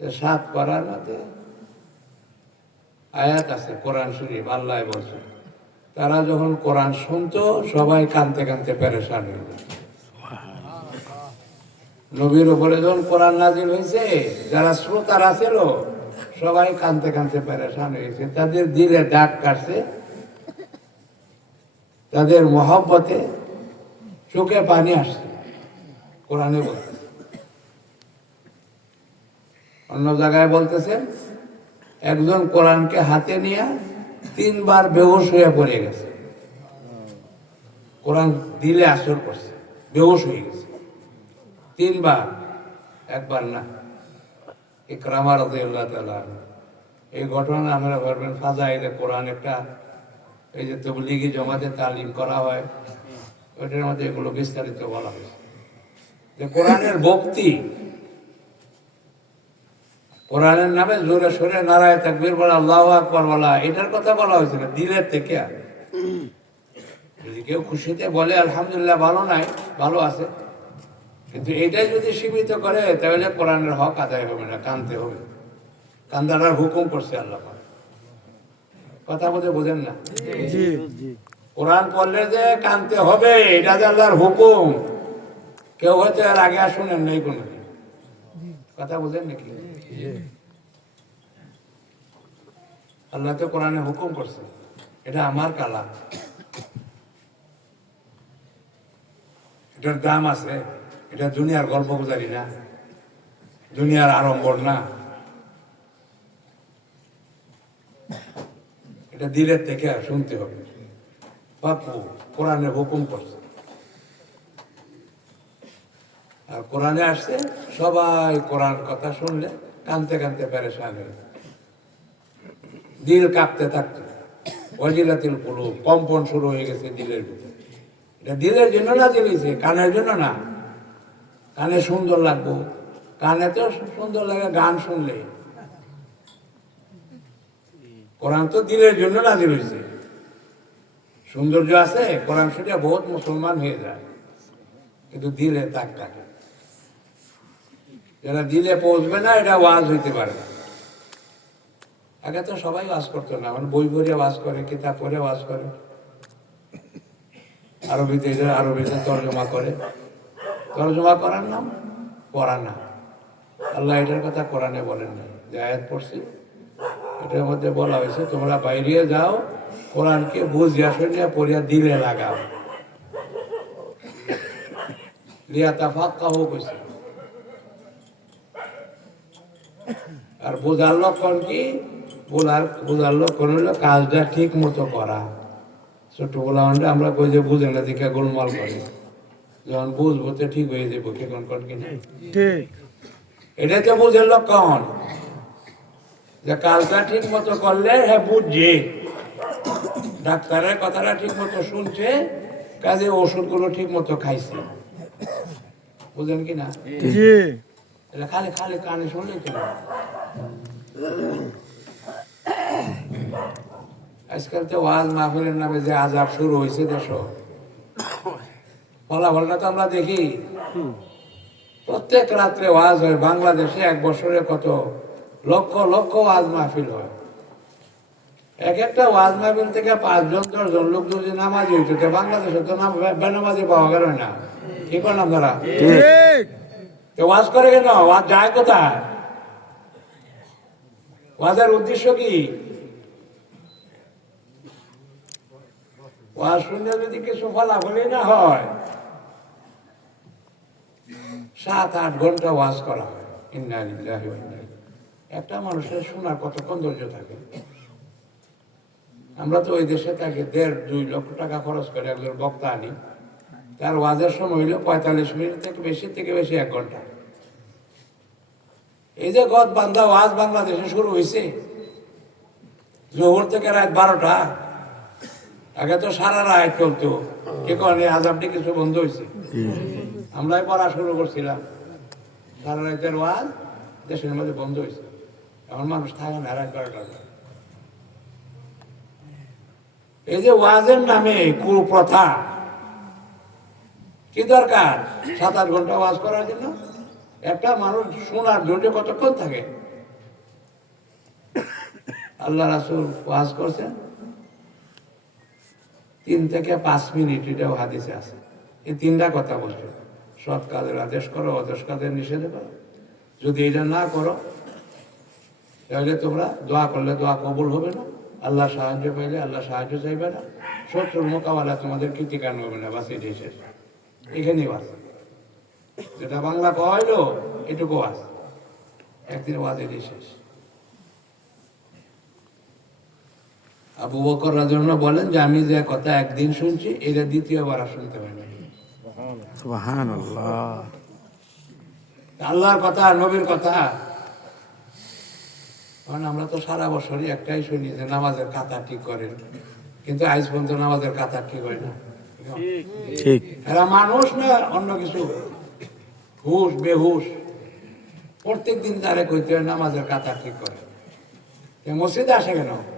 যে সাত পারার মধ্যে আয়াত আছে, কোরআন শরীফ, আল্লাহ বলছে। তারা যখন কোরআন শুনতো, সবাই কানতে কানতে পেরেশান হয়ে নবীর উপরে যখন কোরআন নাজিল হয়েছে, যারা শ্রোতারা ছিল সবাই কানতে কানতে পেরেশান হয়েছে তাদের দিলে ডাক কাটছে, তাদের মহব্বতে চোখে পানি আসছে। কোরআনে বলতে অন্য জায়গায় বলতেছেন, একজন কোরআনকে হাতে নিয়ে তিনবার বেহুশ হয়ে পড়ে গেছে। কোরআন দিলে আসর করছে, বেহুশ হয়ে গেছে। তিনবার, একবার না। ইকরামা রাদিয়াল্লাহু তাআলা এই ঘটনা আমরা ভাববেন, ফাজাইলে কোরআন একটা, এই যে তবলিগি জমাতে তালিম করা হয়, ওইটার মধ্যে এগুলো বিস্তারিত বলা হয়েছে। যে কোরআনের ভক্তি কোরআনের নামে জোরে সোরে নারায় তাকবীর বলা আল্লাহ আকবর বলা এটার কথা বলা হয়েছিল দিলের থেকে। আর। যদি কেউ খুশিতে বলে আলহামদুলিল্লাহ ভালো নাই ভালো আছে। কিন্তু এটাই যদি সীমিত করে তাহলে কোরআনের হক আদায় হবে না কানতে হবে। কান্দারার হুকুম করছে আল্লাহ কথা বলতে বোঝেন না? কোরআন পড়লে যে কানতে হবে এটা যে আল্লাহর হুকুম। কেউ হয়তো এর আগে আর শুনেন নাই কোনো কথা বোঝেন নাকি? আল্লাহ তো কোরআনে হুকুম করছে, এটা আমার কালা এটার দাম আছে, এটা দুনিয়ার গল্প গুজারি না, দুনিয়ার আড়ম্বর না। এটা দিলের থেকে শুনতে হবে। বাপু, কোরআনে হুকুম করছে। আর কোরআনে আসছে, সবাই কোরআন কথা শুনলে কানতে কানতে পেরেশান হয়ে যায়। দিল কাঁপতে থাকতো। অজিলাতিল পুরো কম্পন শুরু হয়ে গেছে দিলের ভিতরে। এটা দিলের জন্য না দিলেছে কানের জন্য না। কানে সুন্দর লাগবো। কানে তো সুন্দর লাগে, গান শুনলে। কোরআন তো দিলের জন্য না দিলেছে সৌন্দর্য আছে, কোরআন শুনে বহুত মুসলমান হয়ে যায়। কিন্তু দিলে তাক থাকে। যারা দিলে পৌঁছবে না এটা ওয়াজ হইতে পারে না। আগে তো সবাই ওয়াজ করতো না মানে বই পড়ে ওয়াজ করে, কিতাব পড়ে ওয়াজ করে। আরবিতে এটা আরবিতে তর্জমা করে। তর্জমা করার নাম? পড়া না। আল্লাহ এটার কথা কোরআনে বলেন না যে আয়াত পড়ছি, এটার মধ্যে বলা হয়েছে, তোমরা বাইরে যাও, কোরআনকে বুঝিয়া শুনিয়া পড়িয়া দিলে লাগাও। লিয়া তাফাক্কা হোক হয়েছে আর বোঝার লক্ষণ কি? বোঝার বোঝার লক্ষণ হলো কাজটা ঠিক মতো করা। ছোট বলা আমরা কই যে বুঝে না দেখে গোলমাল করে। যখন বুঝব তো ঠিক হয়ে যাব কে কোন কোন কিনা ঠিক। এটাই তো বুঝের লক্ষণ। যে কাজটা ঠিক মতো করলে হ্যাঁ বুঝছে। ডাক্তারের কথাটা ঠিক মতো শুনছে কাজে ওষুধগুলো ঠিক মতো খাইছে। বুঝলেন কি না? এটা খালি খালি কানে শুনলেই তো আজকাল তো ওয়াজ মাহফিলের নামে যে আজাব শুরু হয়েছে দেশ ফলাফলটা তো আমরা দেখি। প্রত্যেক রাত্রে ওয়াজ হয়। বাংলাদেশে এক বছরে কত? লক্ষ লক্ষ ওয়াজ মাহফিল হয়। এক একটা ওয়াজ মাহফিল থেকে পাঁচজন, দশজন লোক যদি নামাজি তো বাংলাদেশে তো নাম বেনামাজি পাওয়া গেল না। কি করলাম তারা ওয়াজ করে কেন? ওয়াজ যায় কোথায়? ওয়াজের উদ্দেশ্য কি? ওয়াজ শুনলে যদি কিছু ফলাফলই না হয়, সাত, আট ঘণ্টা ওয়াজ করা হয়। একটা মানুষের শোনার কতক্ষণ ধৈর্য থাকে? আমরা তো ওই দেশে থাকি, দেড়, দুই লক্ষ টাকা খরচ করে একজন বক্তা আনি। তার ওয়াজের সময় হইল পঁয়তাল্লিশ মিনিট থেকে বেশি থেকে বেশি এক ঘণ্টা। এই যে গদ বান্ধা ওয়াজ বাংলাদেশে শুরু হয়েছে জোহর থেকে রাত বারোটা। আগে তো সারা রাত চলতো। এখন এই আজাবটি কিছু বন্ধ হয়েছে আমরাই পড়া শুরু করছিলাম। সারা রাতের ওয়াজ দেশের মধ্যে বন্ধ হয়েছে এখন মানুষ থাকে না, রাত বারোটা এই যে ওয়াজের নামে কুপ্রথা কি দরকার? সাত আট ঘণ্টা ওয়াজ করার জন্য? একটা মানুষ শোনার ধৈর্য কতক্ষণ থাকে? আল্লাহ রাসুল ওয়াজ করছেন। তিন থেকে পাঁচ মিনিট এটাও হাদিসে আছে। এই তিনটা কথা বলছে। সৎ কাজের আদেশ করো অদেশ কাজের নিষেধ করো। যদি এটা না করো, তাহলে তোমরা দোয়া করলে দোয়া কবুল হবে না। আল্লাহ সাহায্য পাইলে আল্লাহ সাহায্য চাইবে না। শত্রুর মোকাবেলা তোমাদের কৃতিকান হবে না। বাস এটাই এখানেই বাস যেটা বাংলা কইলো এটুকু আস একদিন ওয়াজ এটাই শেষ। আবু বকর রাজন বলেন যে আমি যে কথা একদিন শুনছি এটা দ্বিতীয়বার আর শুনতে পাই না আল্লাহর কথা নবীর কথা। কারণ আমরা তো সারা বছরই একটাই শুনি যে নামাজের কাতা ঠিক করেন। কিন্তু আজ পর্যন্ত নামাজের কাতা ঠিক হয় না। ঠিক। এরা মানুষ না, অন্য কিছু। হুশ, বেহুশ। প্রত্যেক দিন তারা কইতে নামাজের কাতার ঠিক করে? মসজিদে আসে কেন?